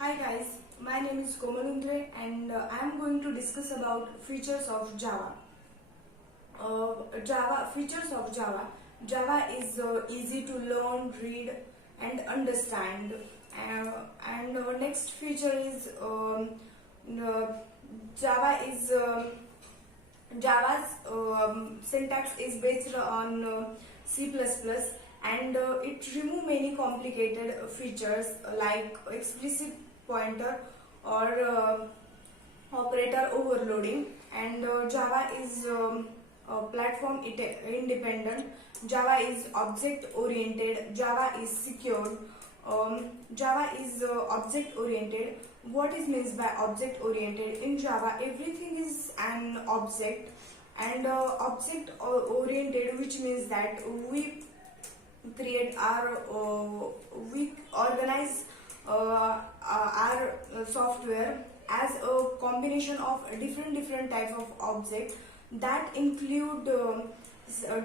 Hi guys, my name is Komalundre and I am going to discuss about features of Java. Features of Java. Java is easy to learn, read and understand. And next feature is uh, Java is Java's syntax is based on C++ and it remove many complicated features like explicit pointer or operator overloading. And Java is platform independent. Java is object oriented. Java is secured. Java is object oriented. What is means by object oriented? In Java, everything is an object, and object oriented, which means that we create our we organize our software as a combination of different types of objects that include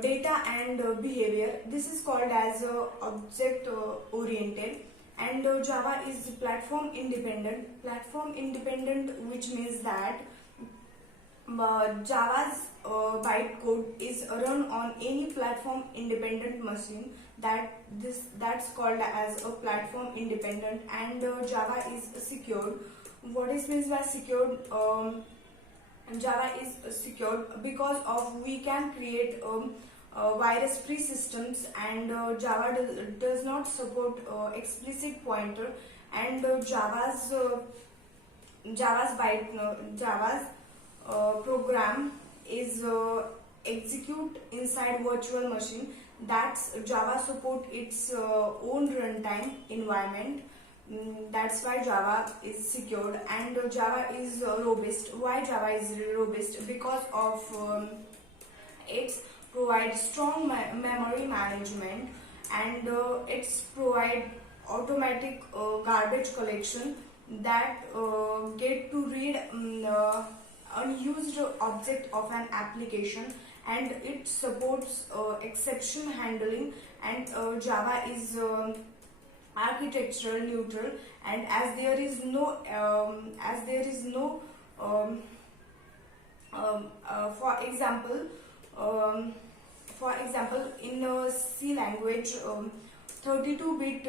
data and behavior. This is called as object oriented. And Java is platform independent. Platform independent, which means that Java's bytecode is run on any platform independent machine. That's called as a platform independent. And Java is secured. What is means by secured? Java is secured because of we can create virus-free systems, and Java does not support explicit pointer. And Java's program is execute inside virtual machine. That's Java support its own runtime environment. That's why Java is secured. And Java is robust. Why Java is robust? Because of it provides strong memory management, and it's provide automatic garbage collection that get to read unused object of an application, and it supports exception handling. And Java is architectural neutral, and as there is no for example, in C language, 32-bit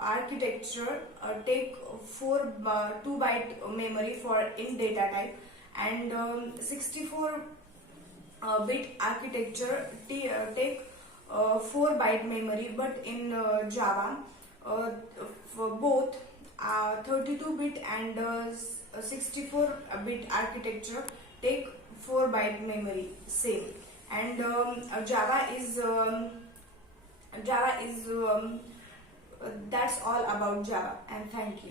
architecture take 2-byte memory for in data type, and 64-bit architecture take 4-byte memory. But in Java, for both 32-bit and 64-bit architecture take 4-byte memory same. And Java is that's all about Java, and thank you.